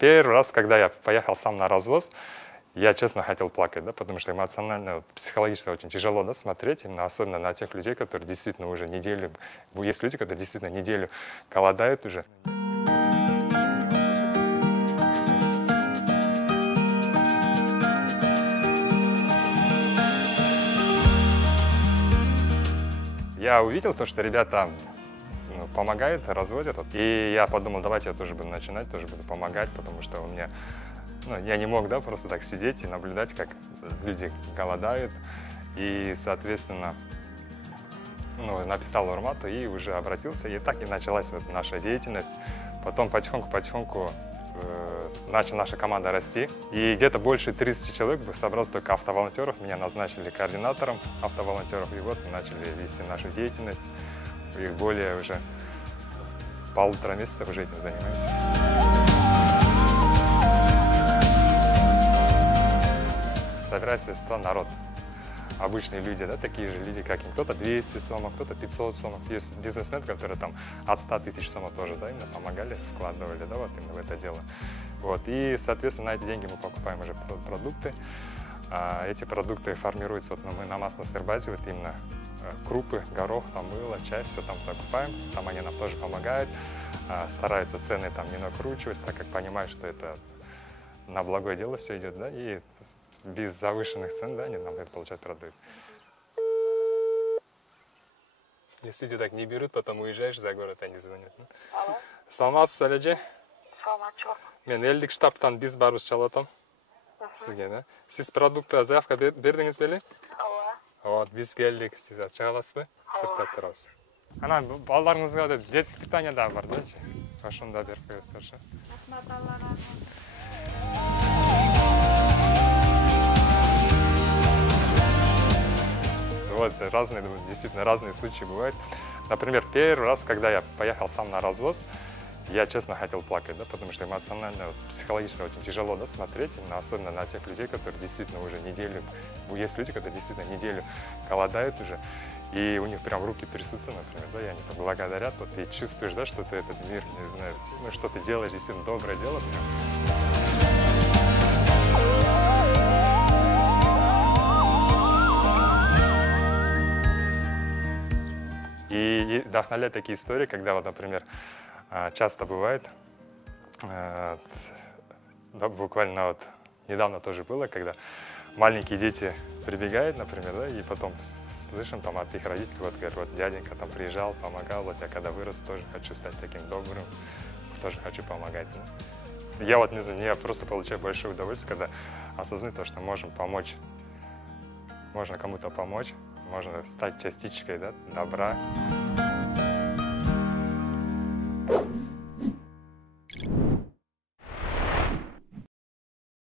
Первый раз, когда я поехал сам на развоз, я честно хотел плакать, да, потому что эмоционально, психологически очень тяжело, да, смотреть, именно особенно на тех людей, которые действительно уже неделю, есть люди, которые действительно неделю голодают уже. Я увидел то, что ребята помогают, разводят, и я подумал, давайте я тоже буду начинать, тоже буду помогать, потому что у меня, я не мог, да, просто так сидеть и наблюдать, как люди голодают, и, соответственно, написал Урмату и уже обратился, и так и началась вот наша деятельность. Потом потихоньку начала наша команда расти, и где-то больше 30 человек собралось только автоволонтеров, меня назначили координатором автоволонтеров, и вот мы начали вести нашу деятельность, их более уже 1,5 месяца уже этим занимаемся. Собирает средства народ. Обычные люди, да, такие же люди, как им. Кто-то 200 сомов, кто-то 500 сомов. Есть бизнесмены, которые там от 100 тысяч сомов тоже, да, именно помогали, вкладывали, да, вот именно в это дело. Вот, и, соответственно, на эти деньги мы покупаем уже продукты. Эти продукты формируются, вот, мы на масляной сырбазе, вот именно крупы, горох, там, мыло, чай, все там закупаем. Там они нам тоже помогают, стараются цены там не накручивать, так как понимают, что это на благое дело все идет, да, и без завышенных цен, да, они нам это, получают, продают. Если люди так не берут, потом уезжаешь за город, они звонят. Алло. Саламатсыз, Әлеже? Саламатчылық. Мен элдик штабтан биз барыбыз чалатам. Сизге, да? Сиз продукты заявка бердиңиз беле? Ооба. Вот, биз келдик, сиз чыга аласызбы? Сыртта турабыз. Анан балдарыңызга да детский питание да бар, дачы? Ошону да берип коесуздарчы. Рахмат, Алла разы болсун. Вот, действительно разные случаи бывают. Например, первый раз, когда я поехал сам на развоз, я честно хотел плакать, да, потому что эмоционально, психологически очень тяжело, да, смотреть, именно особенно на тех людей, которые действительно уже неделю, есть люди, которые действительно неделю голодают уже, и у них прям руки трясутся, например, да, и они благодарят, вот, и чувствуешь, да, что ты этот мир, не знаю, что ты делаешь, действительно доброе дело прям. И вдохновляют такие истории, когда, вот, например, часто бывает, да, буквально вот недавно тоже было, когда маленькие дети прибегают, например, да, и потом слышим там от их родителей, вот, говорят, вот дяденька там приезжал, помогал, вот я когда вырос, тоже хочу стать таким добрым, тоже хочу помогать. Да. Я вот не знаю, я просто получаю большое удовольствие, когда осознаю то, что можем помочь, можно кому-то помочь, можно стать частичкой, да, добра.